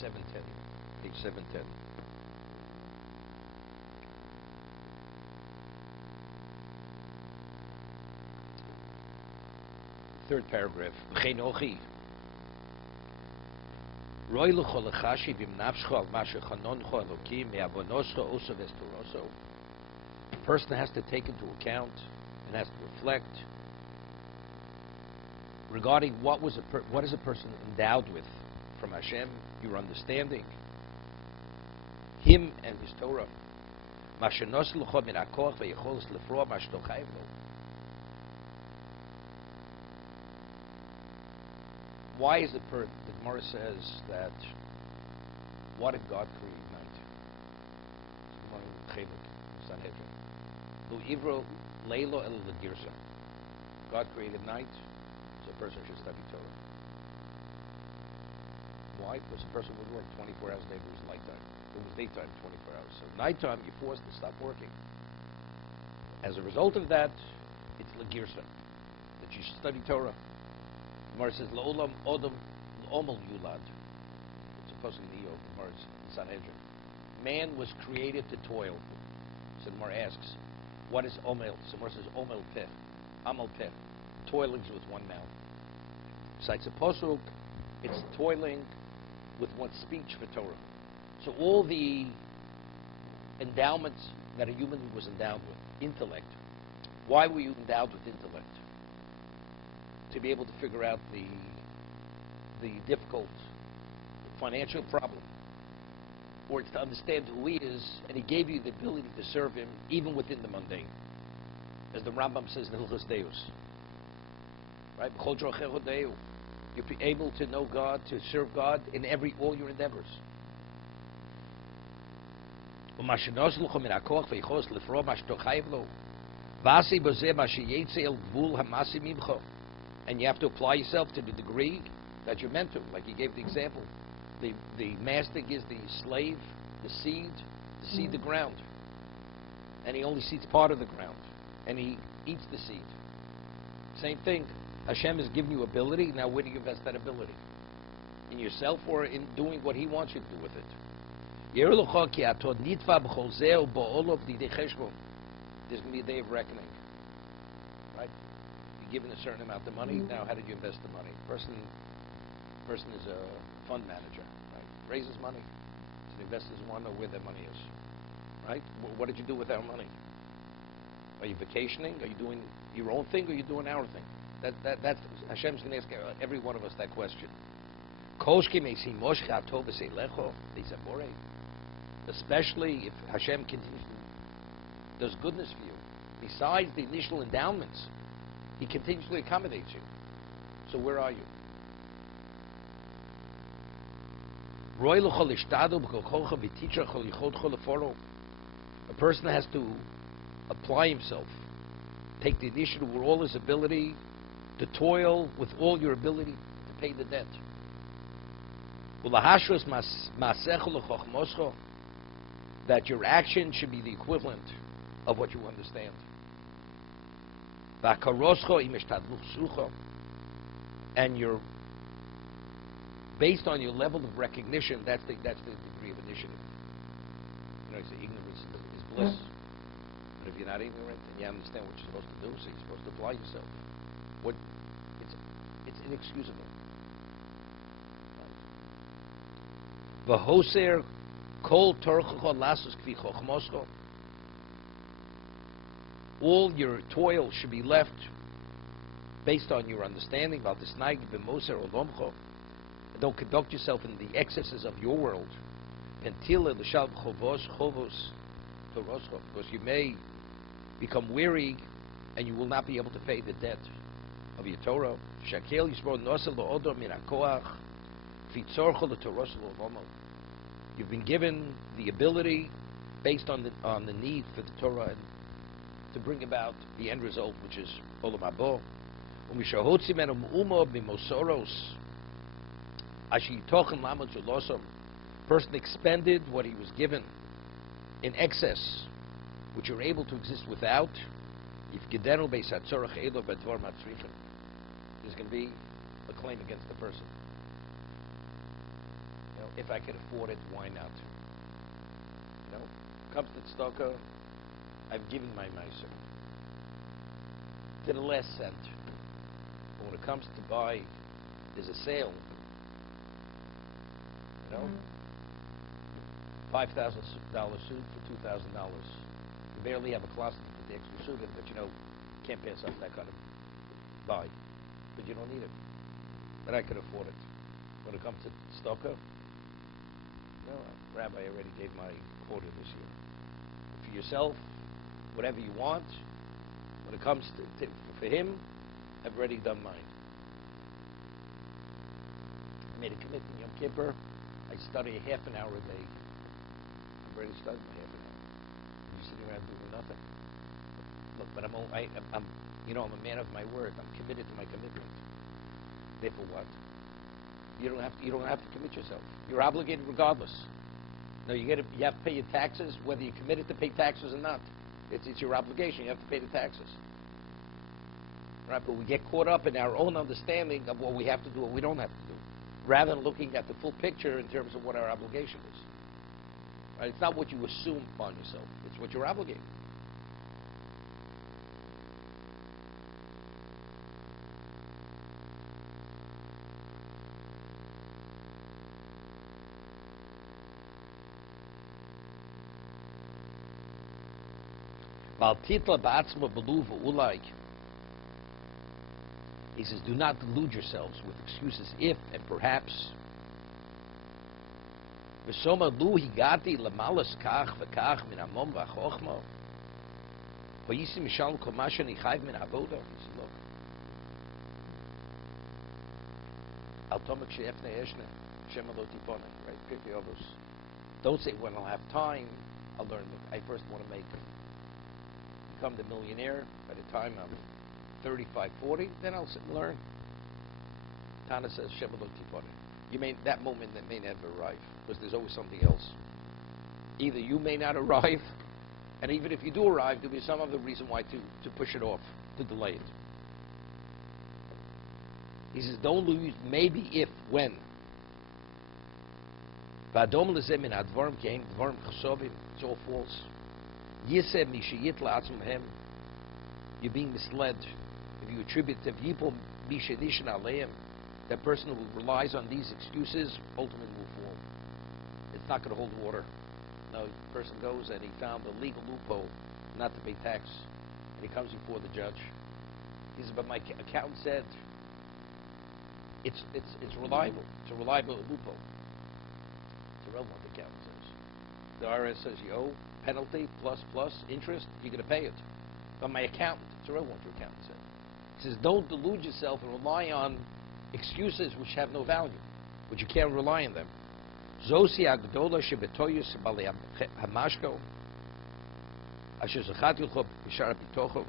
710. Page 710. Third paragraph. V'cheinochi. Roi l'cho l'chashi b'mnafscho al ma shechanoncho Elokim me'avonoscho oso v'estoroso. The person has to take into account and has to reflect regarding what is a person endowed with from Hashem, your understanding, Him and His Torah. Mashenos l'cho min hakoach ve'yecholos lefroa ma shtochayv lo. Why is the Gemara says that, what did God create night? God created night, so a person should study Torah. Why? Because a person would work 24 hours a day, it was nighttime. It was daytime, 24 hours. So nighttime, you're forced to stop working. As a result of that, it's Lagirsa, that you should study Torah. Gemara says, La'olam Odom Omel Yulad. It's a person in the Gemara's Sanhedrin. Man was created to toil. So Gemara asks, what is Omel? So Gemara says, Omel Peh. Amal Peh. Toiling with one mouth. Besides a posuk, it's toiling with one's speech for Torah. So all the endowments that a human was endowed with, intellect. Why were you endowed with intellect? To be able to figure out the difficult financial problem, or it's to understand who He is, and He gave you the ability to serve Him even within the mundane, as the Rambam says in Hilchos Deus. Right? You're able to know God, to serve God in all your endeavors. And you have to apply yourself to the degree that you're meant to. Like he gave the example. The master gives the slave the seed to seed the ground. And he only seeds part of the ground. And he eats the seed. Same thing. Hashem has given you ability. Now where do you invest that ability? In yourself or in doing what He wants you to do with it? There's going to be a day of reckoning. Right? Given a certain amount of money, now how did you invest the money? Person is a fund manager, right? Raises money. So the investors want to know where their money is, right? What did you do with our money? Are you vacationing? Are you doing your own thing, or are you doing our thing? That's Hashem's going to ask every one of us that question. Especially if Hashem continues does goodness for you, besides the initial endowments. He continuously accommodates you. So where are you? A person has to apply himself, take the initiative with all his ability, to toil with all your ability to pay the debt. That your action should be the equivalent of what you understand. And you're based on your level of recognition. That's the degree of initiative. You know, ignorance is bliss. But if you're not ignorant and you understand what you're supposed to do, so you're supposed to apply yourself. It's inexcusable. V'hoser kol torchecho lasus kvi chochmosko. All your toil should be left based on your understanding about this night. Don't conduct yourself in the excesses of your world. Because you may become weary and you will not be able to pay the debt of your Torah. You've been given the ability based on the need for the Torah and to bring about the end result, which is Olam Habo. Person expended what he was given in excess, which you're able to exist without. There's going to be a claim against the person. You know, if I can afford it, why not? You know, comes to tzedakah, I've given my meiser to the last cent. But when it comes to buy, there's a sale. You know, $5,000 suit for $2,000. You barely have a closet to put the extra suit in, but you know, can't pass up that kind of buy. But you don't need it. But I could afford it. When it comes to tzedakah, no, Rabbi already gave my quota this year. For yourself, whatever you want. When it comes to for him, I've already done mine. I made a commitment Yom Kippur. I study a half an hour a day. I've already studied my half an hour. You're sitting around doing nothing. Look, but I'm I'm a man of my word. I'm committed to my commitment. Therefore, what? You don't have to commit yourself. You're obligated regardless. No, you have to pay your taxes, whether you're committed to pay taxes or not. It's your obligation. You have to pay the taxes. Right? But we get caught up in our own understanding of what we have to do and what we don't have to do, rather than looking at the full picture in terms of what our obligation is. Right? It's not what you assume upon yourself. It's what you're obligated. He says, do not delude yourselves with excuses if and perhaps. He says, look, don't say, when I'll have time, I'll learn. I first want to become the millionaire. By the time I'm 35, 40, then I'll sit and learn. Tana says, that moment that may never arrive, because there's always something else. Either you may not arrive, and even if you do arrive, there'll be some other reason why to push it off, to delay it. He says, don't lose maybe, if, when. It's all false. You're being misled. If you attribute to people, that person who relies on these excuses ultimately will fall. It's not going to hold water. No, the person goes and he found a legal loophole not to pay tax, and he comes before the judge. He says, but my accountant said it's reliable. It's a reliable loophole. It's irrelevant what the accountant says. The IRS says you owe penalty plus interest, you're going to pay it. But my accountant, it's irrelevant what your accountant said. He says, don't delude yourself and rely on excuses which have no value, which you can't rely on them. Zosi agdola shebetoyus bali hamashko asher zachat yulchob bishar pitochov